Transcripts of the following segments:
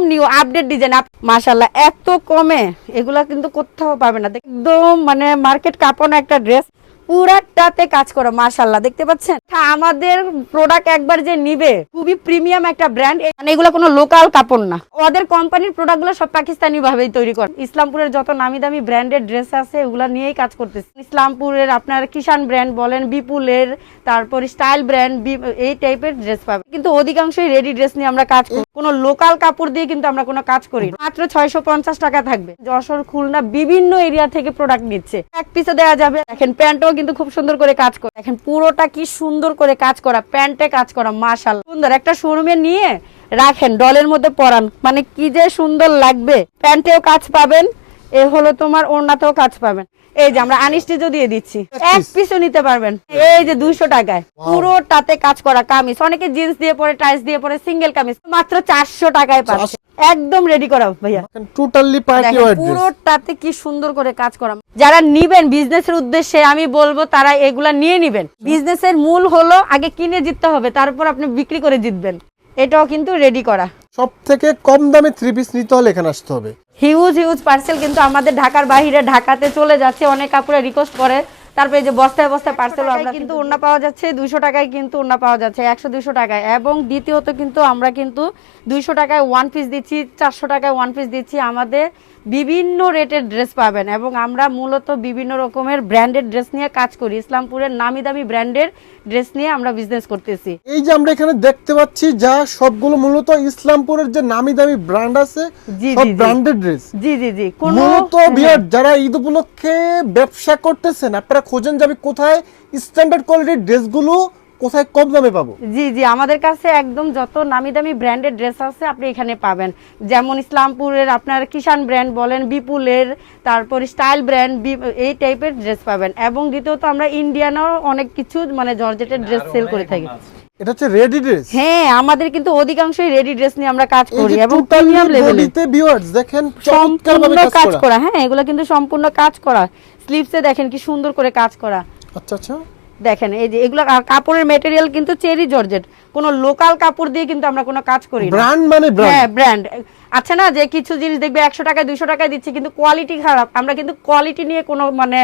একদম new update design মাশাল্লাহ এত কমে। এগুলা কিন্তু কোথাও পাবে না। একদম মানে মার্কেট কাপানো একটা ড্রেস পুরাটাতে কাজ করো মাশাল্লাহ দেখতে পাচ্ছেন? হ্যাঁ, আমাদের প্রোডাক্ট একবার যে নিবে খুবই প্রিমিয়াম একটা ব্র্যান্ড মানে এগুলো কোনো লোকাল কাপড় না। ওদের কোম্পানির প্রোডাক্টগুলো সব পাকিস্তানি ভাবেই তৈরি করে। ইসলামপুরের যত নামি দামি ব্র্যান্ডের ড্রেস আছে ওগুলা নিয়েই কাজ করতেছে। ইসলামপুরের আপনার কিষান ব্র্যান্ড বলেন বিপুলের তারপর স্টাইল ব্র্যান্ড এই টাইপের ড্রেস পাবে। কিন্তু অধিকাংশই রেডি ড্রেস নিয়ে আমরা কাজ করি। কোনো লোকাল কাপড় দিয়ে কিন্তু আমরা কোনো কাজ করি। মাত্র ছয়শো পঞ্চাশ টাকা থাকবে। যশোর খুলনা বিভিন্ন এরিয়া থেকে প্রোডাক্ট নিচ্ছে। এক পিসে দেওয়া যাবে। দেখেন প্যান্টও কিন্তু খুব সুন্দর করে কাজ করে। দেখেন পুরোটা কি সুন্দর করে কাজ করা প্যান্টে কাজ করা মাশাল সুন্দর একটা শোরুমে নিয়ে রাখেন ডলের মধ্যে পরান। মানে কি যে সুন্দর লাগবে। প্যান্টেও কাজ পাবেন এ হলো তোমার ওড়নাতেও কাজ পাবেন। এই যে আমরা আনিস্টিজও দিয়ে দিচ্ছি। এক পিসও নিতে পারবেন। এই যে দুইশো টাকায়। পুরোটাতে কাজ করা কামিজ। অনেকে জিন্স দিয়ে পরে টাইস দিয়ে পরে সিঙ্গেল কামিজ। মাত্র চারশো টাকায় পাচ্ছে একদম রেডি করা ভাইয়া। টোটালি পার্টি ড্রেস পুরোটাতে কি সুন্দর করে কাজ করা। যারা নিবেন বিজনেসের উদ্দেশ্যে আমি বলব তারা এগুলা নিয়ে নিবেন। বিজনেসের মূল হলো আগে কিনে জিততে হবে তারপর আপনি বিক্রি করে জিতবেন। এটাও কিন্তু রেডি করা। সব থেকে কম দামে থ্রি পিস নিতে হলে এখানে আসতে হবে। হিউজ হিউজ পার্সেল কিন্তু আমাদের ঢাকার বাইরে ঢাকাতে চলে যাচ্ছে অনেক কাপড়ে রিকোয়েস্ট করে তারপরে যে বস্তায় বস্তায় পার্সেল আমরা কিন্তু ওড়না পাওয়া যাচ্ছে দুইশো টাকায় কিন্তু উন্না পাওয়া যাচ্ছে একশো দুইশো টাকায়। এবং দ্বিতীয়ত কিন্তু আমরা কিন্তু দুইশো টাকায় ওয়ান পিস দিচ্ছি চারশো টাকায় ওয়ান পিস দিচ্ছি আমাদের বিভিন্ন রেটের ড্রেস পাবেন এবং আমরা মূলত বিভিন্ন রকমের ব্র্যান্ডেড ড্রেস নিয়ে কাজ করি। ইসলামপুরের নামি দামি ব্র্যান্ডের ড্রেস নিয়ে আমরা বিজনেস করতেছি। এই যে আমরা এখানে দেখতে পাচ্ছি যা সবগুলো মূলত ইসলামপুরের যে নামি দামি ব্র্যান্ড আছে সব। ব্র্যান্ডেড ড্রেস জি জি জি। কোনো মূলত হ্যাঁ, বিয়ার যারা ঈদ উপলক্ষে ব্যবসা করতেছেন আপনারা খোঁজেন যাবে কোথায় স্ট্যান্ডার্ড কোয়ালিটির ড্রেসগুলো কোথায় কম দামে পাবো? জি জি আমাদের কাছে একদম যত নামি দামি ব্র্যান্ডের ড্রেস আছে আপনি এখানে পাবেন। যেমন ইসলামপুরের আপনার কিষান ব্র্যান্ড বলেন বিপুলের তারপর স্টাইল ব্র্যান্ড এই টাইপের ড্রেস পাবেন। এবং দ্বিতীয়ত আমরা ইন্ডিয়ানও অনেক কিছু মানে জর্জেটের ড্রেস সেল করে থাকি। এটা হচ্ছে রেডি ড্রেস হ্যাঁ আমাদের কিন্তু অধিকাংশই রেডি ড্রেস নিয়ে আমরা কাজ করি এবং প্রিমিয়াম লেভেলে ভিউয়ার্স দেখেন চমৎকার সম্পূর্ণ ভাবে কাজ করা। হ্যাঁ এগুলো কিন্তু সম্পূর্ণ কাজ করা। স্লিভসে দেখেন কি সুন্দর করে কাজ করা। আচ্ছা আচ্ছা। দেখেন এই যে এগুলো কাপড়ের মেটেরিয়াল কিন্তু চেরি জর্জেট। কোনো লোকাল কাপড় দিয়ে কিন্তু আমরা কোনো কাজ করি না। ব্র্যান্ড মানে হ্যাঁ ব্র্যান্ড আচ্ছা না যে কিছু জিনিস দেখবে একশো টাকায় দুইশো টাকায় দিচ্ছে কিন্তু কোয়ালিটি খারাপ। আমরা কিন্তু কোয়ালিটি নিয়ে কোনো মানে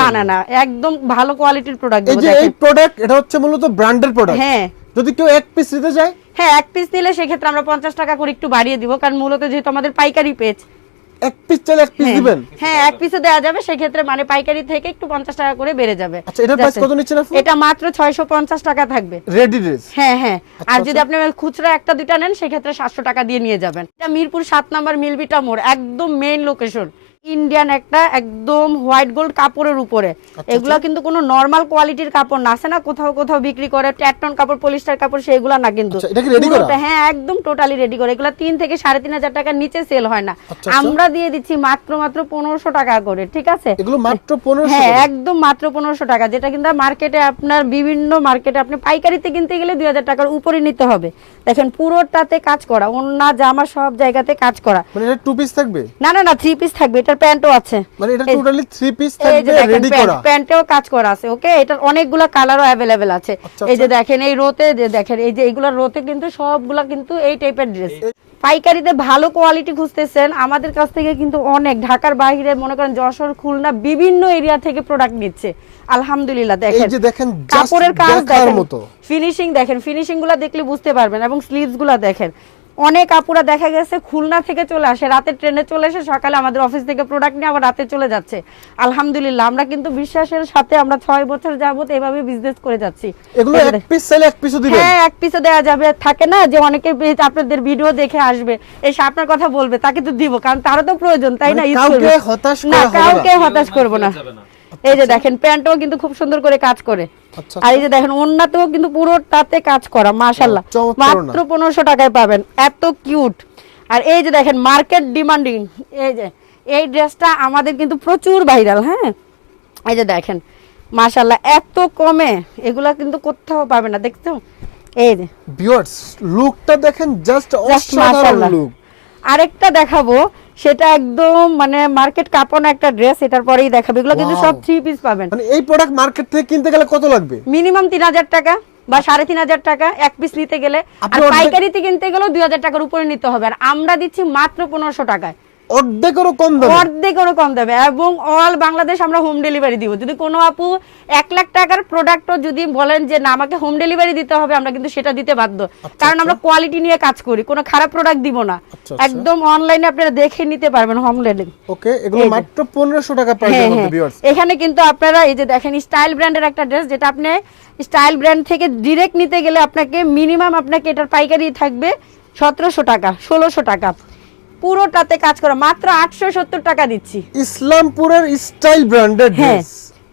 না না। না একদম ভালো কোয়ালিটির প্রোডাক্ট এই যে এই প্রোডাক্ট এটা হচ্ছে মূলত ব্র্যান্ডের প্রোডাক্ট হ্যাঁ। যদি কেউ এক পিস নিতে যায় হ্যাঁ এক পিস নিলে সেক্ষেত্রে আমরা পঞ্চাশ টাকা করে একটু বাড়িয়ে দিব কারণ মূলত যেহেতু আমাদের পাইকারি পেজ এক পিস চাইলে এক পিস দিবেন? হ্যাঁ এক পিসে দেওয়া যাবে সেক্ষেত্রে মানে পাইকারি থেকে একটু পঞ্চাশ টাকা করে বেড়ে যাবে। আচ্ছা এটার প্রাইস কত নিচ্ছেন আপনি? এটা মাত্র ছয়শো পঞ্চাশ টাকা থাকবে। রেডি ড্রেস হ্যাঁ হ্যাঁ। আচ্ছা, আর যদি আপনি খুচরা একটা দুইটা নেন সেক্ষেত্রে সাতশো টাকা দিয়ে নিয়ে যাবেন। এটা মিরপুর সাত নাম্বার মিলবিটা মোড় একদম মেইন লোকেশন ইন্ডিয়ান একটা একদম হোয়াইট গোল্ড কাপড়ের উপরে। আচ্ছা, এগুলা কিন্তু কোনো নর্মাল কোয়ালিটির কাপড় না। আছে না? কোথাও কোথাও বিক্রি করে ট্যাটন কাপড় পলিস্টার কাপড় সেগুলা না কিন্তু। আচ্ছা, এটা হ্যাঁ একদম টোটালি রেডি করে। এগুলা তিন থেকে সাড়ে তিন হাজার টাকার নিচে সেল হয় না। আচ্ছা, আচ্ছা। আমরা দিয়ে দিচ্ছি মাত্র মাত্র পনেরোশো টাকা করে ঠিক আছে? পনেরোশো হ্যাঁ একদম মাত্র পনেরোশো টাকা যেটা কিন্তু মার্কেটে আপনার বিভিন্ন মার্কেটে আপনি পাইকারিতে কিনতে গেলে দুই হাজার টাকার উপরে নিতে হবে। দেখেন পুরোটাতে কাজ করা অন্য জামা সব জায়গাতে কাজ করা। মানে টু পিস থাকবে? না না না থ্রি পিস থাকবে। এটার প্যান্টও আছে। মানে এটা টোটালি থ্রি পিস থাকবে রেডি করা। প্যান্টেও কাজ করা আছে ওকে এটার অনেকগুলা কালারও অ্যাভেলেবেল আছে। আচ্ছা, এই যে দেখেন এই রোতে যে দেখেন এই যে এইগুলা রোতে কিন্তু সবগুলা কিন্তু এই টাইপের ড্রেস পাইকারিতে ভালো কোয়ালিটি খুঁজতেছেন আমাদের কাছ থেকে কিন্তু অনেক। ঢাকার বাইরে মনে করেন যশোর খুলনা বিভিন্ন এরিয়া থেকে প্রোডাক্ট নিচ্ছে। আলহামদুলিল্লাহ দেখেন। এই যে দেখেন কাপড়ের কাজ দেখেন। ফিনিশিং দেখেন ফিনিশিংগুলা দেখলে বুঝতে পারবেন এবং স্লিভসগুলা দেখেন। অনেক আপুরা দেখা গেছে খুলনা থেকে চলে আসে রাতের ট্রেনে চলে এসে সকালে আমাদের অফিস থেকে প্রোডাক্ট নিয়ে আবার রাতে চলে যাচ্ছে। আলহামদুলিল্লাহ আমরা কিন্তু বিশ্বাসের সাথে আমরা ছয় বছর যাবত এভাবে বিজনেস করে যাচ্ছি। এগুলো এক পিস চাইলে এক পিসও দিবেন? হ্যাঁ এক পিসে দেওয়া যাবে। থাকে না যে অনেকে পেজ- আপনাদের ভিডিও দেখে আসবে এসে আপনার কথা বলবে তাকে তো দিব কারণ তারও তো প্রয়োজন তাই না মানে কাউকে হতাশ না করা না। কাউকে হতাশ করব না। এই যে দেখেন প্যান্টও কিন্তু খুব সুন্দর করে কাজ করে। আচ্ছা আর এই যে দেখেন ওন্নাতেও কিন্তু পুরোটাতে কাজ করা মাশাল্লাহ মাত্র পনেরোশো টাকায় পাবেন এত কিউট। আর এই যে দেখেন মার্কেট ডিমান্ডিং এই যে এই ড্রেসটা আমাদের কিন্তু প্রচুর ভাইরাল হ্যাঁ? এই যে দেখেন মাশাল্লাহ এত কমে এগুলা কিন্তু কোথাও পাবে না দেখছ? এই যে। ভিউয়ার্স লুকটা দেখেন জাস্ট অসাধারণ লুক আরেকটা দেখাবো সেটা একদম মানে মার্কেট কাপন একটা ড্রেস এটার পরেই দেখাবে। এগুলো কিন্তু সব থ্রি পিস পাবেন। মানে এই প্রোডাক্ট মার্কেট থেকে কিনতে গেলে কত লাগবে? মিনিমাম তিন হাজার টাকা বা সাড়ে তিন হাজার টাকা এক পিস নিতে গেলে। আর পাইকারিতে কিনতে গেলেও দুই হাজার টাকার উপরে নিতে হবে। আর আমরা দিচ্ছি মাত্র পনেরোশো টাকায়। অর্ধেকেরও কম দামে। অর্ধেকেরও কম দেবে এবং অল বাংলাদেশ আমরা হোম ডেলিভারি দিব। যদি কোনো আপু এক লাখ টাকার প্রোডাক্টও যদি বলেন যে না আমাকে হোম ডেলিভারি দিতে হবে আমরা কিন্তু সেটা দিতে বাধ্য। কারণ আমরা কোয়ালিটি নিয়ে কাজ করি। কোনো খারাপ প্রোডাক্ট দিব না। আচ্ছা, আচ্ছা। একদম অনলাইনে আপনারা দেখে নিতে পারবেন হোম ডেলিভারি ওকে এগুলো মাত্র পনেরোশো টাকা প্রাইসের হ্যাঁ হ্যাঁ। ভিউয়ার্স এখানে কিন্তু আপনারা এই যে দেখেন স্টাইল ব্র্যান্ডের একটা ড্রেস যেটা আপনি স্টাইল ব্র্যান্ড থেকে ডিরেক্ট নিতে গেলে আপনাকে মিনিমাম আপনাকে এটার পাইকারি থাকবে সতেরোশো টাকা ষোলোশো টাকা। পুরোটাতে কাজ করা। মাত্র আটশো সত্তর টাকা দিচ্ছি। ইসলামপুরের স্টাইল ব্র্যান্ডেড হ্যাঁ ড্রেস।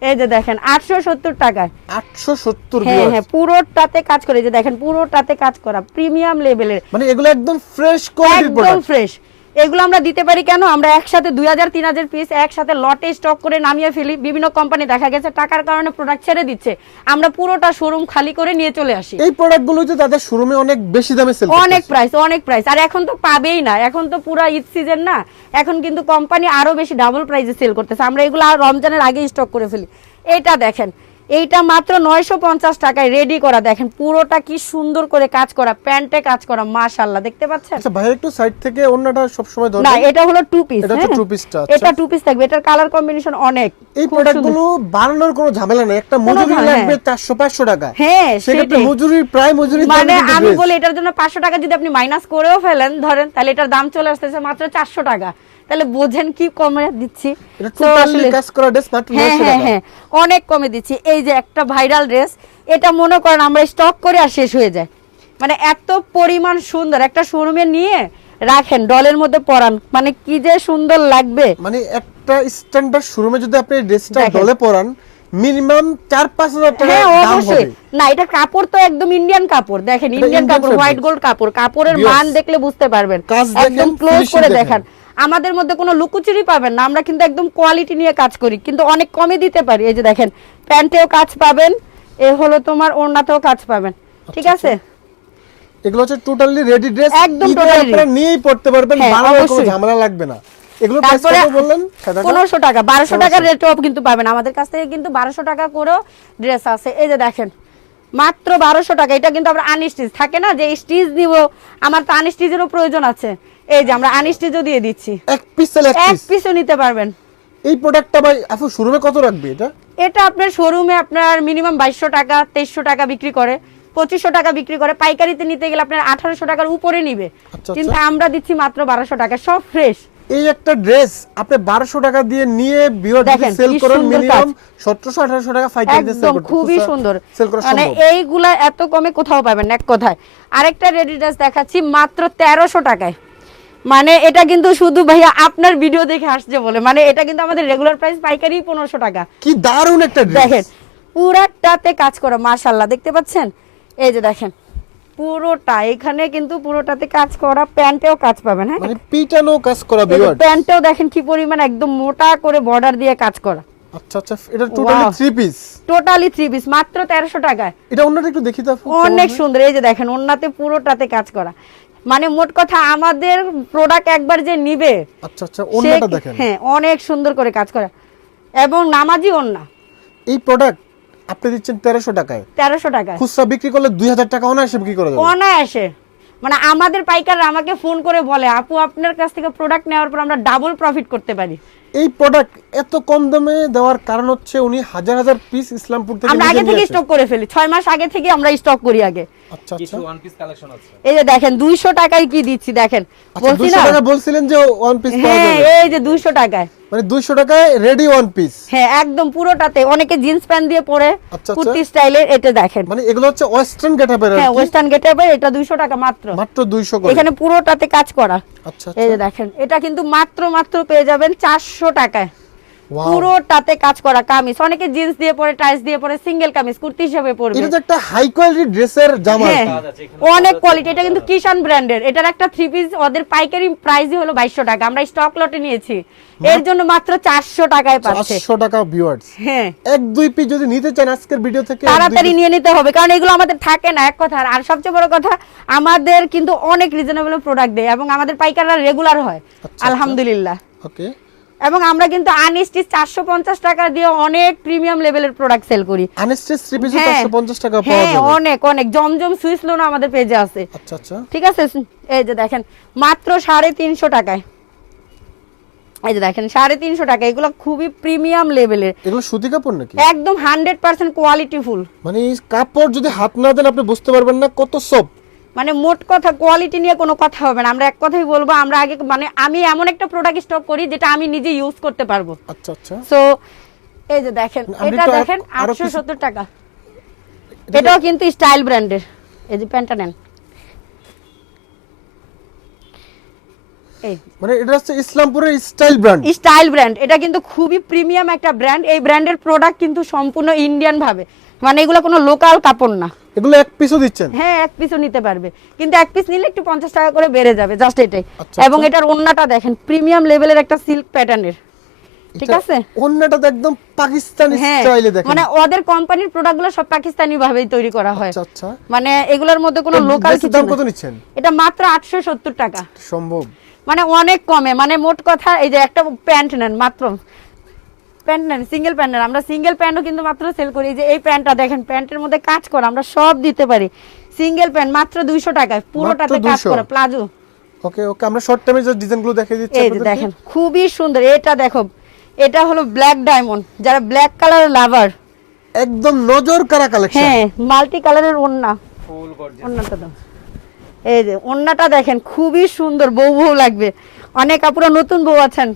এই যে দেখেন আটশো সত্তর টাকায়। আটশো সত্তর হ্যাঁ হ্যাঁ পুরোটাতে কাজ করে। এই যে দেখেন পুরোটাতে কাজ করা প্রিমিয়াম লেভেলের মানে এগুলো একদম ফ্রেশ কোয়ালিটির একদম ফ্রেশ এগুলো আমরা দিতে পারি কেন? আমরা একসাথে দুই হাজার তিন হাজার পিস একসাথে লটে স্টক করে নামিয়ে ফেলি। বিভিন্ন কোম্পানি দেখা গেছে টাকার কারণে প্রোডাক্ট ছেড়ে দিচ্ছে। আমরা পুরোটা শোরুম খালি করে নিয়ে চলে আসি। এই প্রোডাক্টগুলো তো তাদের শোরুমে অনেক বেশি দামে সেল অনেক প্রাইস অনেক প্রাইস আর এখন তো পাবেই না। এখন তো পুরো ঈদ সিজন না। এখন কিন্তু কোম্পানি আরও বেশি ডাবল প্রাইসে সেল করতেছে। আমরা এগুলো রমজানের আগে স্টক করে ফেলি। এটা দেখেন। এইটা মাত্র নয়শো পঞ্চাশ টাকায় রেডি করা। দেখেন পুরোটা কি সুন্দর করে কাজ করা প্যান্টে কাজ করা মাশাল্লাহ দেখতে পাচ্ছেন? আচ্ছা ভাই একটু সাইড থেকে অন্যটা সবসময় ধরবেন? না এটা হলো টু পিস এটা হচ্ছে two piece টা, আচ্ছা। এটা টু পিস থাকবে এটার কালার কম্বিনেশন অনেক এই প্রোডাক্টগুলো বানানোর কোনো ঝামেলা নেই একটা মজুরি লাগবে হ্যাঁ। চারশো পাঁচশো টাকা। হ্যাঁ সেটাই। মজুরি প্রায় মজুরি মানে আমি বলি এটার জন্য পাঁচশো টাকা যদি আপনি মাইনাস করেও ফেলেন ধরেন তাহলে এটার দাম চলে আসতেছে মাত্র চারশো টাকা। তাহলে বোঝেন কি কমে দিচ্ছি? হ্যাঁ হ্যাঁ হ্যাঁ অনেক কমে দিচ্ছি। এই যে একটা ভাইরাল ড্রেস এটা মনে করেন আমরা স্টক করে আর শেষ হয়ে যায়। মানে এত পরিমাণ সুন্দর একটা শোরুমে নিয়ে রাখেন ডলের মধ্যে পরান মানে কি যে সুন্দর লাগবে। মানে একটা স্ট্যান্ডার্ড শোরুমে যদি আপনি ড্রেসটা। ডলে পরান মিনিমাম চার পাঁচ হাজার টাকা দাম হবে। না এটা কাপড় তো একদম ইন্ডিয়ান কাপড়। দেখেন ইন্ডিয়ান কাপড় হোয়াইট গোল্ড কাপড়। কাপড়ের মান দেখলে বুঝতে পারবেন। একদম ক্লোজ করে দেখেন। আমাদের মধ্যে কোনো লুকোচুরি পাবেন না আমরা কিন্তু একদম কোয়ালিটি নিয়ে কাজ করি কিন্তু অনেক কমে দিতে পারি। এই যে দেখেন প্যান্টেও কাজ পাবেন এ হলো তোমার ওড়নাতেও কাজ পাবেন ঠিক আচ্ছা, আছে? এগুলো হচ্ছে টোটালি রেডি ড্রেস একদম আপনারা নিয়েই পড়তে পারবেন হ্যাঁ, বানানোর কোনো ঝামেলা লাগবে না। এগুলো প্রাইস তারপরে কত বললেন? সাদাটা? পনেরোশো টাকা বারোশো 1500 টাকার রেটও কিন্তু পাবেন। আমাদের কাছ থেকে কিন্তু বারোশো টাকা করেও ড্রেস আছে। এই যে দেখেন মাত্র বারোশো টাকা এটা কিন্তু আমরা আনস্টিচ থাকে না যে স্টিচ দিব আমার তো আনস্টিচেরও প্রয়োজন আছে। এই যে আমরা আনস্টিচও দিয়ে দিচ্ছি। এক পিস এক এক পিস পিসও নিতে পারবেন। এই প্রোডাক্টটা ভাই আপু শোরুমে কত রাখবে এটা? এটা আপনার শোরুমে আপনার মিনিমাম বাইশশো টাকা তেইশশো টাকা বিক্রি করে পঁচিশশো টাকা বিক্রি করে পাইকারিতে নিতে গেলে আপনার আঠারোশো টাকার উপরে নিবে। আচ্ছা, কিন্তু আমরা দিচ্ছি মাত্র বারোশো টাকা সব ফ্রেশ এই একটা ড্রেস আপনি বারোশো টাকা দিয়ে নিয়ে বিয়র যদি সেল করেন মিনিমাম কাজ। সতেরোশো আঠারোশো টাকা ফাইকারিতে সেল একদম করতে। খুবই সুন্দর। মানে এইগুলা এত কমে কোথাও পাবেন না এক কথায়। আরেকটা রেডি ড্রেস দেখাচ্ছি মাত্র তেরোশো টাকায়। মানে এটা কিন্তু শুধু ভাইয়া আপনার ভিডিও দেখে আসছে বলে। মানে এটা কিন্তু আমাদের রেগুলার প্রাইস পাইকারি পনেরোশো টাকা। কি দারুণ একটা দেখেন পুরাটাতে কাজ করা মাশাল্লাহ দেখতে পাচ্ছেন? এই যে দেখেন পুরোটা এখানে কিন্তু পুরোটাতে কাজ করা প্যান্টেও কাজ পাবেন হ্যাঁ? মানে পিটানো কাজ করা এই প্যান্টেও দেখেন কি পরিমাণ একদম মোটা করে বর্ডার দিয়ে কাজ করা। আচ্ছা আচ্ছা এটা totally Wow. Three piece totally three piece মাত্র তেরোশো টাকায়। এটা অন্যটা একটু দেখি তো অনেক সুন্দর। এই যে দেখেন ওনাতে পুরোটাতে কাজ করা। মানে মোট কথা আমাদের প্রোডাক্ট একবার যে নিবে আচ্ছা আচ্ছা অন্যটা দেখেন। হ্যাঁ অনেক সুন্দর করে কাজ করা। এবং নামাজি ওন্না এই প্রোডাক্ট আপনি দিচ্ছেন তেরোশো টাকায়। তেরোশো টাকায়। খুচরা বিক্রি করলে দুই হাজার টাকা অনায়াসে বিক্রি করা যাবে অনায়াসে। মানে আমাদের পাইকাররা আমাকে ফোন করে বলে আপু আপনার কাছ থেকে প্রোডাক্ট নেওয়ার পর আমরা ডাবল প্রফিট করতে পারি। এই প্রোডাক্ট এত কম দামে দেওয়ার কারণ হচ্ছে উনি হাজার হাজার পিস ইসলামপুর থেকে আমরা আগে থেকে স্টক করে ফেলি। ছয় মাস আগে থেকে আমরা স্টক করি আগে। কিছু ওয়ান পিস কালেকশন আছে। এই যে দেখেন দুইশো টাকায় কি দিচ্ছি দেখেন? আচ্ছা বলছি দুইশো না? টাকা বলছিলেন যে ওয়ান পিস পাওয়া হ্যাঁ যাবে। এই যে দুইশো টাকায়। মানে দুইশো টাকায় রেডি ওয়ান পিস হ্যাঁ একদম পুরোটাতে। অনেকে জিন্স প্যান্ট দিয়ে পরে আচ্ছা, আচ্ছা। কুর্তি স্টাইলের এটা দেখেন। মানে এগুলো হচ্ছে ওয়েস্টার্ন গেটআপের হ্যাঁ ওয়েস্টার্ন গেটআপের এটা দুইশো টাকা মাত্র। মাত্র করে। এখানে পুরোটাতে কাজ করা। আচ্ছা এই আচ্ছা। যে দেখেন এটা কিন্তু মাত্র মাত্র পেয়ে যাবেন চারশো টাকায়। Wow. পুরোটাতে কাজ করা কামিজ। অনেকে জিন্স দিয়ে পরে টাইস দিয়ে পরে সিঙ্গেল কামিজ কুর্তি হিসেবে পরবে। এটা একটা হাই কোয়ালিটি ড্রেসের জামা হ্যাঁ। অনেক কোয়ালিটি এটা কিন্তু কিষান ব্র্যান্ডের এটার একটা থ্রি পিস ওদের পাইকারি প্রাইসই হলো বাইশশো টাকা। আমরা স্টক লটে নিয়েছি। এর জন্য মাত্র চারশো টাকায় পাচ্ছে। চারশো টাকা ভিউয়ার্স হ্যাঁ। এক দুই পিস যদি নিতে চান আজকের ভিডিও থেকে তাড়াতাড়ি নিয়ে নিতে হবে। কারণ এগুলো আমাদের থাকে না এক কথা। আর সবচেয়ে বড় কথা আমাদের কিন্তু অনেক রিজনেবল প্রোডাক্ট দেয় এবং আমাদের পাইকাররা রেগুলার হয়। আচ্ছা। আলহামদুলিল্লাহ। ওকে এবং আমরা কিন্তু আনস্টিচ চারশো পঞ্চাশ টাকা দিয়ে অনেক প্রিমিয়াম লেভেলের প্রোডাক্ট সেল করি। আনস্টেজ থ্রি পিসে হ্যাঁ 450 টাকা পাওয়া হ্যাঁ যাবে। অনেক অনেক। জমজম সুইস লোন আমাদের পেজে আছে। আচ্ছা আচ্ছা। ঠিক আছে? এই যে দেখেন মাত্র সাড়ে তিনশো টাকায়। এই যে দেখেন সাড়ে তিনশো টাকা। এগুলো খুবই প্রিমিয়াম লেভেলের এগুলো সুতি কাপড় নাকি? একদম হান্ড্রেড পার্সেন্ট কোয়ালিটি ফুল মানে কাপড় যদি হাত না দেন আপনি বুঝতে পারবেন না কত সফট মানে মোট কথা কোয়ালিটি নিয়ে কোনো কথা হবে না। আমরা এক কথাই বলব আমরা আগে মানে আমি এমন একটা প্রোডাক্ট স্টক করি যেটা আমি নিজে ইউজ করতে পারব। আচ্ছা আচ্ছা। সো এই যে দেখেন এটা দেখেন আরও আটশো কিছু- সত্তর টাকা। এটাও কিন্তু স্টাইল ব্র্যান্ডের এই যে প্যান্টটা নেন। মানে এটা হচ্ছে ইসলামপুরের স্টাইল ব্র্যান্ড স্টাইল ব্র্যান্ড এটা কিন্তু খুবই প্রিমিয়াম একটা ব্র্যান্ড এই ব্র্যান্ডের প্রোডাক্ট কিন্তু সম্পূর্ণ ইন্ডিয়ান ভাবে। মানে এগুলো কোনো লোকাল কাপড় না। এগুলো এক পিসও দিচ্ছেন? হ্যাঁ এক পিসও নিতে পারবে। কিন্তু এক পিস নিলে একটু পঞ্চাশ টাকা করে বেড়ে যাবে জাস্ট এটাই। আচ্ছা, এবং আচ্ছা। এটার ওন্নাটা দেখেন প্রিমিয়াম লেভেলের একটা সিল্ক প্যাটার্নের ঠিক আছে? অন্যটা তো একদম পাকিস্তানি হ্যাঁ স্টাইলে দেখেন। মানে ওদের কোম্পানির প্রোডাক্টগুলো সব পাকিস্তানি ভাবেই তৈরি করা হয়। আচ্ছা আচ্ছা। মানে এগুলোর মধ্যে কোনো লোকাল কিছু দাম কত নিচ্ছেন? এটা মাত্র আটশো সত্তর টাকা। সম্ভব। মানে অনেক কমে মানে মোট কথা এই যে একটা প্যান্ট নেন মাত্র প্যান্ট নেন সিঙ্গেল প্যান্ট নেন। আমরা সিঙ্গেল প্যান্টও কিন্তু মাত্র সেল করি। যে এই প্যান্টটা দেখেন প্যান্টের মধ্যে কাজ করা আমরা সব দিতে পারি। সিঙ্গেল প্যান্ট মাত্র দুইশো টাকায় পুরোটাতে কাজ 200 করা প্লাজো। ওকে ওকে আমরা শর্ট টাইমে যে ডিজাইনগুলো দেখিয়ে দিচ্ছি এই যে দেখেন খুবই সুন্দর। এটা দেখো এটা হলো ব্ল্যাক ডায়মন্ড যারা ব্ল্যাক কালার লাভার একদম নজর কারা কালেকশন হ্যাঁ মাল্টি কালারের ওন্না ফুল গর্জিয়াস ওন্নাটা দাও। এই যে ওন্নাটা দেখেন খুবই সুন্দর বউ বউ লাগবে। অনেক আপুরা নতুন বউ আছেন।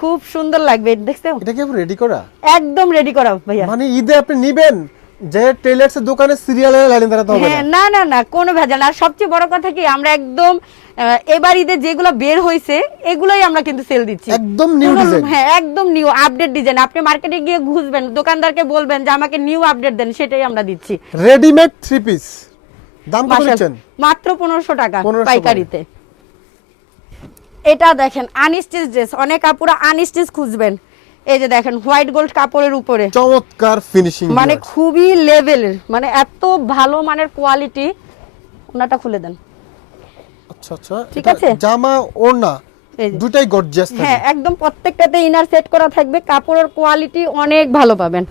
খুব সুন্দর লাগবে দেখছ এটা কি রেডি করা? একদম রেডি করা ভাইয়া। মানে ঈদে আপনি নিবেন যে টেলার্স এর দোকানে সিরিয়ালের লাইনে দাঁড়াতে হবে হ্যাঁ না না না কোনো ভেজাল। আর সবচেয়ে বড় কথা কি আমরা একদম এবার ঈদে যেগুলো বের হয়েছে এগুলোই আমরা কিন্তু সেল দিচ্ছি। একদম নিউ ডিজাইন হ্যাঁ একদম নিউ আপডেট ডিজাইন আপনি মার্কেটে গিয়ে ঘুরবেন দোকানদারকে বলবেন যে আমাকে নিউ আপডেট দেন সেটাই আমরা দিচ্ছি। রেডিমেড থ্রি পিস দাম কত মাত্র পনেরোশো টাকা পাইকারিতে। এটা দেখেন আনস্টিচ ড্রেস অনেক কাপড় আনস্টিচ খুঁজবেন। এই যে দেখেন হোয়াইট গোল্ড কাপড়ের উপরে। চমৎকার ফিনিশিং মানে খুবই লেভেলের মানে এত ভালো মানের কোয়ালিটি ওনাটা খুলে দেন। আচ্ছা আচ্ছা ঠিক আছে? জামা ওড়না দুটাই গর্জিয়াস হ্যাঁ একদম প্রত্যেকটাতে ইনার সেট করা থাকবে কাপড়ের কোয়ালিটি অনেক ভালো পাবেন।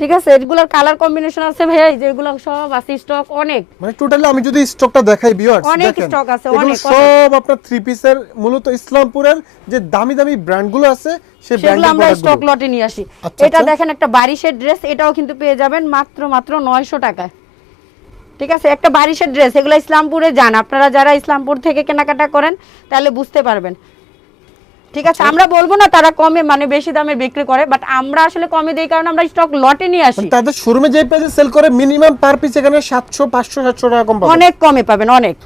ঠিক আছে? এগুলোর কালার কম্বিনেশন আছে ভাইয়া এই যে এগুলো সব আছে স্টক অনেক। মানে টোটালি আমি যদি স্টকটা দেখাই ভিউয়ার্স অনেক stock আছে, অনেক, সব আপনার থ্রি পিসের মূলত ইসলামপুরের যে দামি দামি ব্র্যান্ডগুলো আছে সেই সেগুলো আমরা স্টক লটে নিয়ে আসি। আচ্ছা, এটা আচ্ছা। দেখেন একটা বারিশের ড্রেস এটাও কিন্তু পেয়ে যাবেন মাত্র মাত্র নয়শো টাকায়। ঠিক আছে? একটা বারিশের ড্রেস এগুলো ইসলামপুরে যান। আপনারা যারা ইসলামপুর থেকে কেনাকাটা করেন তাহলে বুঝতে পারবেন। ঠিক আছে? আমরা বলব না তারা কমে মানে বেশি দামে বিক্রি করে বাট আমরা আসলে কমে দেই কারণ আমরা স্টক লটে নিয়ে আসি। তাদের শোরুমে যে প্রাইসে সেল করে মিনিমাম পার পিস এখানে 700 500 700 টাকা কম পাবেন। অনেক কমে পাবেন অনেক।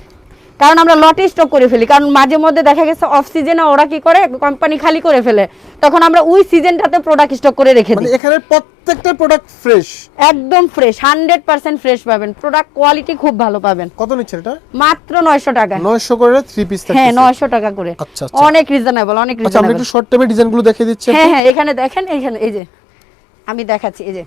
কারণ আমরা লটে স্টক করে ফেলি। কারণ মাঝে মধ্যে দেখা গেছে অফ সিজনে ওরা কি করে? কোম্পানি খালি করে ফেলে। তখন আমরা ওই সিজনটাতে প্রোডাক্ট স্টক করে রেখে মানে দিই। এখানে প্রত্যেকটা প্রোডাক্ট ফ্রেশ একদম ফ্রেশ হান্ড্রেড পার্সেন্ট ফ্রেশ পাবেন। প্রোডাক্ট কোয়ালিটি খুব ভালো পাবেন। কত নিচ্ছেন এটা? মাত্র নয়শো টাকা। নয়শো করে থ্রি পিস হ্যাঁ নয়শো টাকা করে। আচ্ছা, আচ্ছা। অনেক রিজনেবল অনেক আচ্ছা আমরা রিজনেবল একটু শর্ট টাইমে ডিজাইনগুলো দেখিয়ে দিচ্ছি হ্যাঁ হ্যাঁ এখানে দেখেন এখানে এই যে আমি দেখাচ্ছি এই যে।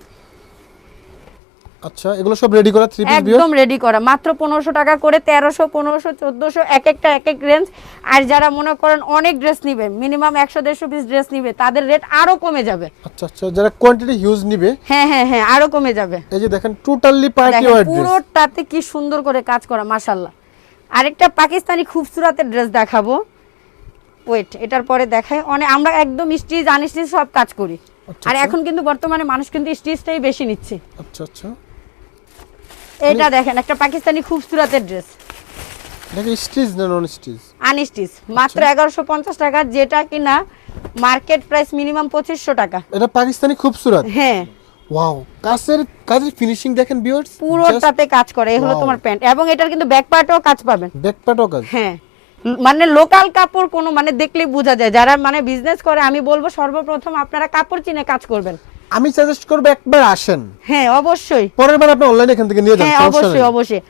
আচ্ছা এগুলো সব রেডি করা থ্রি পিস একদম রেডি করা। মাত্র পনেরোশো টাকা করে তেরোশো পনেরোশো চোদ্দোশো এক একটা এক এক রেঞ্জ আর যারা মনে করেন অনেক ড্রেস নিবে মিনিমাম একশো দেড়শো পিস ড্রেস নিবে তাদের রেট আরও কমে যাবে। আচ্ছা আচ্ছা যারা কোয়ান্টিটি হিউজ নিবে হ্যাঁ হ্যাঁ হ্যাঁ আরও কমে যাবে। এই যে দেখেন টোটালি পার্টি ওয়ার ড্রেস পুরোটাতে কি সুন্দর করে কাজ করা মাশাল্লাহ আরেকটা পাকিস্তানি খুবসুরাতের ড্রেস দেখাবো। ওয়েট এটার পরে দেখাই। অনেক আমরা একদম স্টিচ আনস্টিচ সব কাজ করি। আচ্ছা, আর আচ্ছা। এখন কিন্তু বর্তমানে মানুষ কিন্তু স্টিচটাই বেশি নিচ্ছে। আচ্ছা আচ্ছা। এটা দেখেন একটা পাকিস্তানি খুবসুরাতের ড্রেস দেখে স্টিচ না নন স্টিচ আনস্টিচ মাত্র এগারোশো পঞ্চাশ টাকা যেটা কিনা মার্কেট প্রাইস মিনিমাম পঁচিশশো টাকা। এটা পাকিস্তানি খুবসুরত? হ্যাঁ। ওয়াও কাজের কাজের ফিনিশিং দেখেন ভিউয়ার্স পুরোটাতে কাজ করে এই হলো তোমার প্যান্ট এবং এটার কিন্তু ব্যাক পার্টেও কাজ পাবেন। ব্যাক প্যাটও কাজ? হ্যাঁ। মানে লোকাল কাপড় কোনো মানে দেখলেই বোঝা যায়। যারা মানে বিজনেস করে আমি বলব সর্বপ্রথম আপনারা কাপড় চিনে কাজ করবেন। আমি সাজেস্ট করব একবার আসেন। হ্যাঁ অবশ্যই। পরের বার আপনি অনলাইনে এখান থেকে নিয়ে যান হ্যাঁ অবশ্যই অবশ্যই।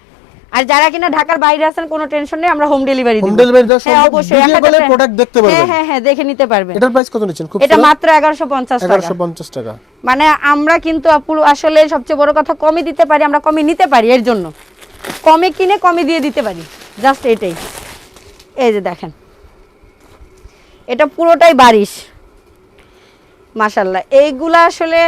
আর যারা কিনা ঢাকার বাইরে আছেন কোনো টেনশন নেই আমরা হোম ডেলিভারি হোম ডেলিভারি দেওয়া হ্যাঁ অবশ্যই ভিডিও কলে প্রোডাক্ট দেখতে হ্যাঁ পারবেন। হ্যাঁ হ্যাঁ দেখে নিতে পারবেন। এটার প্রাইস কত নিচ্ছেন খুব এটা মাত্র এগারোশো পঞ্চাশ টাকা। এগারোশো পঞ্চাশ টাকা। মানে আমরা কিন্তু আপু আসলে সবচেয়ে বড় কথা কমই দিতে পারি আমরা কমই নিতে পারি এর জন্য। কমে কিনে কমে দিয়ে দিতে পারি জাস্ট এটাই। এই যে দেখেন এটা পুরোটাই বারিশ। মাশাল্লাহ এইগুলা আসলে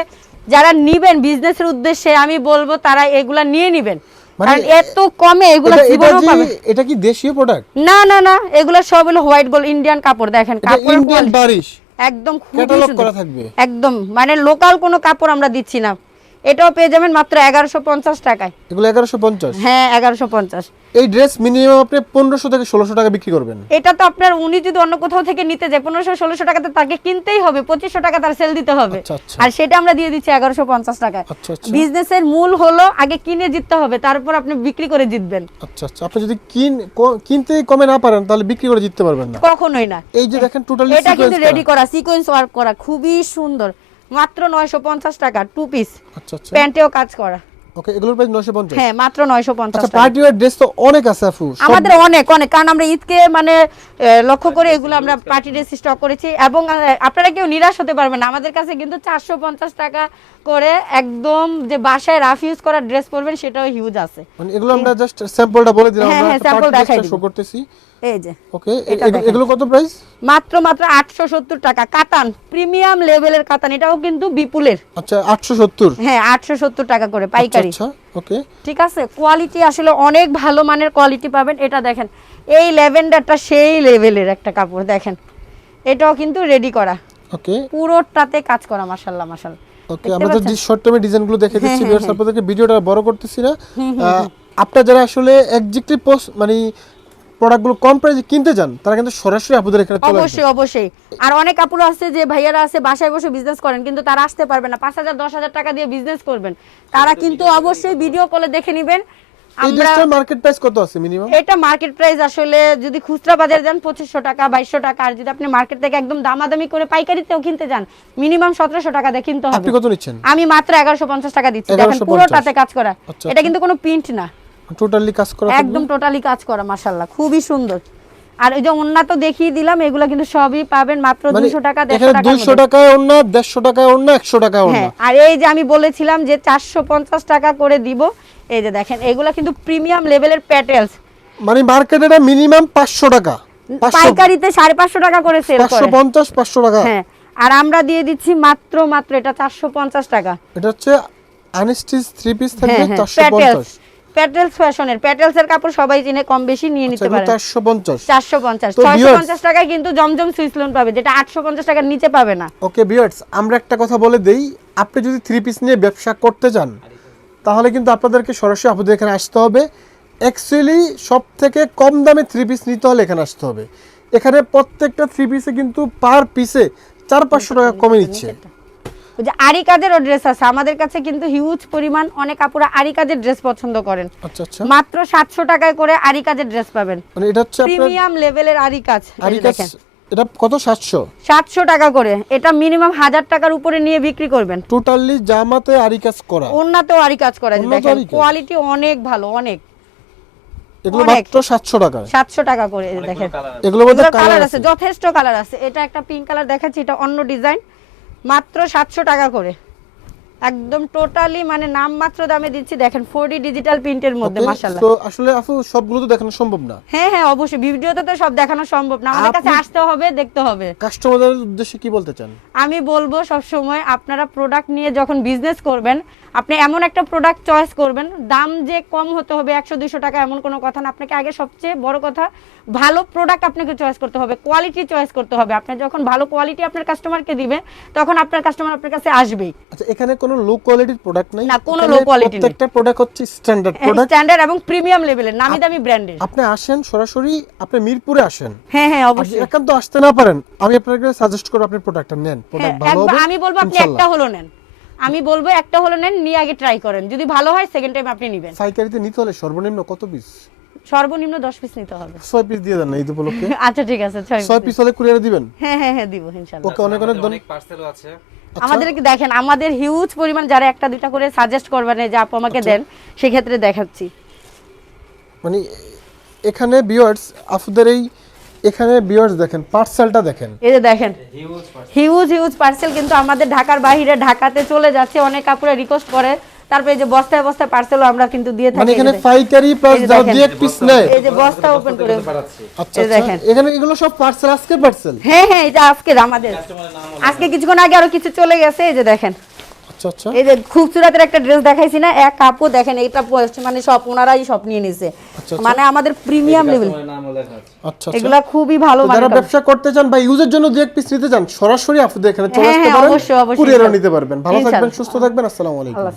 যারা নিবেন বিজনেসের উদ্দেশ্যে আমি বলব তারা এগুলা নিয়ে নিবেন। মানে কারণ এত কমে এগুলা জীবনও পাবেন। এটা কি দেশীয় প্রোডাক্ট না না না এগুলা সব হলো হোয়াইট গোল্ড ইন্ডিয়ান কাপড় দেখেন কাপড় ইন্ডিয়ান বারিশ। একদম খুব সুন্দর। একদম মানে লোকাল কোনো কাপড় আমরা দিচ্ছি না। এটাও পেয়ে যাবেন মাত্র এগারোশো পঞ্চাশ টাকায়। এগুলো এগারোশো পঞ্চাশ? হ্যাঁ এগারোশো পঞ্চাশ। এই ড্রেস মিনিমাম আপনি পনেরোশো থেকে ষোলোশো টাকা বিক্রি করবেন। এটা তো আপনার উনি যদি অন্য কোথাও থেকে নিতে যায় পনেরোশো ষোলোশো টাকাতে তাকে কিনতেই হবে পঁচিশশো টাকা তার সেল দিতে হবে। আচ্ছা, আচ্ছা। আর সেটা আমরা দিয়ে দিচ্ছি এগারোশো পঞ্চাশ টাকায়। আচ্ছা আচ্ছা। বিজনেসের মূল হলো আগে কিনে জিততে হবে তারপর আপনি বিক্রি করে জিতবেন। আচ্ছা আচ্ছা। আপনি যদি কিন কিনতে কমে না পারেন তাহলে বিক্রি করে জিততে পারবেন না। কখনোই না। এই যে দেখেন টোটালি এটা কিন্তু রেডি করা। সিকোয়েন্স ওয়ার্ক করা খুবই সুন্দর। মাত্র নয়শো পঞ্চাশ টাকা টু পিস আচ্ছা আচ্ছা। প্যান্টেও কাজ করা। ওকে এগুলোর প্রাইস নশো পঞ্চাশ? হ্যাঁ মাত্র আচ্ছা পার্টি ওয়ার ড্রেস তো অনেক আছে আপু। আমাদের অনেক অনেক। কারণ আমরা ঈদকে মানে লক্ষ্য করে এগুলো আমরা পার্টি ড্রেস স্টক করেছি। এবং আপনারা কেউ নিরাশ হতে পারবেন না। আমাদের কাছে কিন্তু চারশো পঞ্চাশ টাকা করে একদম যে বাসায় রাফ ইউজ করার ড্রেস পরবেন সেটাও হিউজ আছে। মানে এগুলো আমরা জাস্ট স্যাম্পলটা বলে দিলাম আমরা একটা sample party dress দেখাই টা দিব। শো করতেছি। এই যে। ওকে এগুলো কত প্রাইস মাত্র মাত্র আটশো সত্তর টাকা। কাতান প্রিমিয়াম লেভেলের কাতান। এটাও কিন্তু বিপুলের। আচ্ছা আটশো সত্তর? হ্যাঁ আটশো সত্তর টাকা করে পাইকারি। আচ্ছা ওকে ঠিক আছে? কোয়ালিটি আসলে অনেক ভালো মানের কোয়ালিটি পাবেন। এটা দেখেন এই ল্যাভেন্ডারটা সেই লেভেলের একটা কাপড় দেখেন। এটাও কিন্তু রেডি করা। ওকে পুরোটাতে কাজ করা মাশাল্লাহ মাশাল্লাহ ওকে দেখতে আমরা পাচ্ছেন? যে শর্ট টার্মে ডিজাইনগুলো দেখে হ্যাঁ, দিচ্ছি হ্যাঁ, ভিউয়ার্স হ্যাঁ। আপনাদেরকে ভিডিওটা বড় করতেছি না। আহ, আপনারা যারা আসলে পোস্ট মানে প্রোডাক্টগুলো কম প্রাইসে কিনতে চান তারা কিন্তু সরাসরি আপনাদের এখানে চলে অবশ্যই অবশ্যই। আর অনেক কাপড় আছে যে ভাইয়ারা আছে বাসায় বসে বিজনেস করেন কিন্তু তারা আসতে পারবে না। পাঁচ হাজার দশ হাজার টাকা দিয়ে বিজনেস করবেন। তারা কিন্তু অবশ্যই ভিডিও কলে দেখে নেবেন। আমরা মার্কেট প্রাইস কত আছে মিনিমাম এটা মার্কেট প্রাইস আসলে যদি খুচরা বাজারে যান পঁচিশশো টাকা টাকা। আর যদি আপনি মার্কেট থেকে একদম দামাদামি করে পাইকারিতেও কিনতে যান মিনিমাম সতেরোশো টাকা দিয়ে কিনতে হবে। আপনি কত নিচ্ছেন? আমি মাত্র এগারোশো পঞ্চাশ টাকা দিচ্ছি। দেখেন পুরোটাতে কাজ করা। আচ্ছা, এটা কিন্তু কোনো প্রিন্ট না। টোটালি কাজ করা একদম টোটালি কাজ করা মাশাল্লাহ খুবই সুন্দর। আর ওই যে ওন্না তো দেখিয়ে দিলাম এগুলো কিন্তু সবই পাবেন মাত্র মানে দুশো টাকা দেড়শো এখানে টাকা দুইশো টাকায় অন্য দেড়শো টাকায় অন্য একশো টাকায় অন্য হ্যাঁ আর এই যে আমি বলেছিলাম যে চারশো পঞ্চাশ টাকা করে দিব এই যে দেখেন এগুলা কিন্তু প্রিমিয়াম লেভেলের প্যাটেলস মানে মার্কেটে এটা মিনিমাম পাঁচশো টাকা। পাইকারিতে সাড়ে পাঁচশো টাকা করে সেল করে। পঞ্চাশ পাঁচশো টাকা। হ্যাঁ আর আমরা দিয়ে দিচ্ছি মাত্র মাত্র এটা চারশো পঞ্চাশ টাকা। এটা হচ্ছে আনস্টিচ থ্রি পিস থাকবে হ্যাঁ হ্যাঁ চারশো প্যাটেলস ফ্যাশনের প্যাটেলস এর কাপড় সবাই চিনে কম বেশি নিয়ে নিতে পারে চারশো পঞ্চাশ। চারশো পঞ্চাশ। তো ছয়শো viewers- পঞ্চাশ টাকায় কিন্তু জমজম সুইচ লোন পাবে যেটা আটশো পঞ্চাশ টাকার নিচে পাবে না। ওকে বিয়ার্স আমরা একটা কথা বলে দেই আপনি যদি থ্রি পিস নিয়ে ব্যবসা করতে চান তাহলে কিন্তু আপনাদেরকে সরাসরি আপনাদের এখানে আসতে হবে। অ্যাকচুয়ালি সব থেকে কম দামে থ্রি পিস নিতে হলে এখানে আসতে হবে। এখানে প্রত্যেকটা থ্রি পিসে কিন্তু পার পিসে চার পাঁচশো টাকা কমে নিচ্ছে। ওই যে আরি কাজেরও ড্রেস আছে। আমাদের কাছে কিন্তু হিউজ পরিমাণ অনেক আপুরা আরি কাজের ড্রেস পছন্দ করেন। আচ্ছা আচ্ছা। মাত্র সাতশো টাকায় করে আরি কাজের ড্রেস পাবেন। মানে এটা হচ্ছে প্রিমিয়াম লেভেলের আরি কাজ। দেখেন। এটা কত সাতশো? সাতশো টাকা করে। এটা মিনিমাম হাজার টাকার উপরে নিয়ে বিক্রি করবেন। টোটালি জামাতে আরিকাস করা। অন্যতেও আরি কাজ করা দেখেন কোয়ালিটি অনেক ভালো অনেক। এগুলো মাত্র সাতশো টাকা সাতশো টাকা করে দেখেন। এগুলোর মধ্যে কালার আছে যথেষ্ট কালার আছে। এটা একটা পিঙ্ক কালার দেখাচ্ছি এটা অন্য ডিজাইন মাত্র সাতশো টাকা করে। একদম টোটালি মানে নাম মাত্র দামে দিচ্ছি। দেখেন ফোরডি ডিজিটাল প্রিন্টের মধ্যে মাশাল্লাহ তো আসলে আপু সবগুলো তো দেখানো সম্ভব না। হ্যাঁ হ্যাঁ অবশ্যই। ভিডিওতে তো সব দেখানো সম্ভব না। আমাদের কাছে আসতে হবে দেখতে হবে। কাস্টমারদের উদ্দেশ্যে কি বলতে চান? আমি বলব সব সময় আপনারা প্রোডাক্ট নিয়ে যখন বিজনেস করবেন আপনি এমন একটা প্রোডাক্ট চয়েস করবেন দাম যে কম হতে হবে একশো দুশো টাকা এমন কোনো কথা না। আপনাকে আগে সবচেয়ে বড় কথা ভালো প্রোডাক্ট আপনাকে চয়েস করতে হবে কোয়ালিটি চয়েস করতে হবে। আপনি যখন ভালো কোয়ালিটি আপনার কাস্টমারকে দিবে তখন আপনার কাস্টমার আপনার কাছে আসবেই। আচ্ছা এখানে কোনো লো কোয়ালিটির প্রোডাক্ট নাই। না, কোনো quality নেই। প্রত্যেকটা প্রোডাক্ট হচ্ছে স্ট্যান্ডার্ড প্রোডাক্ট স্ট্যান্ডার্ড এবং প্রিমিয়াম লেভেলের নামি দামি ব্র্যান্ডের আপনি আসেন সরাসরি আপনি মিরপুরে আসেন। হ্যাঁ হ্যাঁ অবশ্যই। একান্ত আসতে না পারেন আমি আপনাকে সাজেস্ট করব আপনি প্রোডাক্টটা নেন হ্যাঁ, প্রোডাক্ট ভালো হবে আমি বলব আপনি একটা হলো নেন। আমি বলব একটা হলো নেন নিয়ে আগে ট্রাই করেন। যদি ভালো হয় সেকেন্ড টাইম আপনি নেবেন। পাইকারিতে নিতে হলে সর্বনিম্ন কত পিস সর্বনিম্ন দশ পিস নিতে হবে। ছয় পিস দিয়ে দেন না ঈদ উপলক্ষে। আচ্ছা ঠিক আছে ছয় ছয় পিস হলে কুরিয়ারে দিবেন? হ্যাঁ হ্যাঁ হ্যাঁ দিব ইনশাআল্লাহ ওকে অনেক অনেক অনেক পার্সেলও আছে। আচ্ছা। আমাদের কি দেখেন আমাদের হিউজ পরিমাণ যারা একটা দুইটা করে সাজেস্ট করবেন যে আপু আমাকে দেন দেন সেক্ষেত্রে দেখাচ্ছি। মানে এখানে ভিউয়ার্স আপুদের এই এখানে ভিউয়ার্স দেখেন পার্সেলটা দেখেন। এই যে দেখেন huge parcel huge huge parcel কিন্তু আমাদের ঢাকার বাইরে ঢাকাতে চলে যাচ্ছে অনেক কাপড়ে রিকোয়েস্ট করে। তারপরে যে বস্তায় বস্তায় পার্সেলও আমরা কিন্তু দিয়ে থাকি মানে এখানে পাইকারি প্লাস এই যে যারা দিয়ে পিস নেয়। এই যে বস্তা ওপেন করে আচ্ছা এই আচ্ছা। দেখেন। এখানে এগুলো সব পার্সেল আজকে পার্সেল হ্যাঁ হ্যাঁ এটা আজকে আমাদের। আজকে কিছুক্ষণ আগে আরও কিছু চলে গেছে এই যে দেখেন। আচ্ছা আচ্ছা। এই যে খুবসুরাতের একটা ড্রেস দেখাইছি না এক কাপড় দেখেন এটা মানে সব ওনারাই সব নিয়ে নিছে। মানে আমাদের প্রিমিয়াম লেভেল আচ্ছা আচ্ছা। এগুলা খুবই ভালো যারা ব্যবসা করতে চান বা ইউজের জন্য দু এক পিস নিতে চান সরাসরি আপনাদের এখানে চলে হ্যাঁ, আসতে হ্যাঁ, পারেন অবশ্যই, অবশ্যই, কুরিয়ারও নিতে পারবেন। ভালো থাকবেন সুস্থ থাকবেন আসসালামু আলাইকুম। আল্লাহ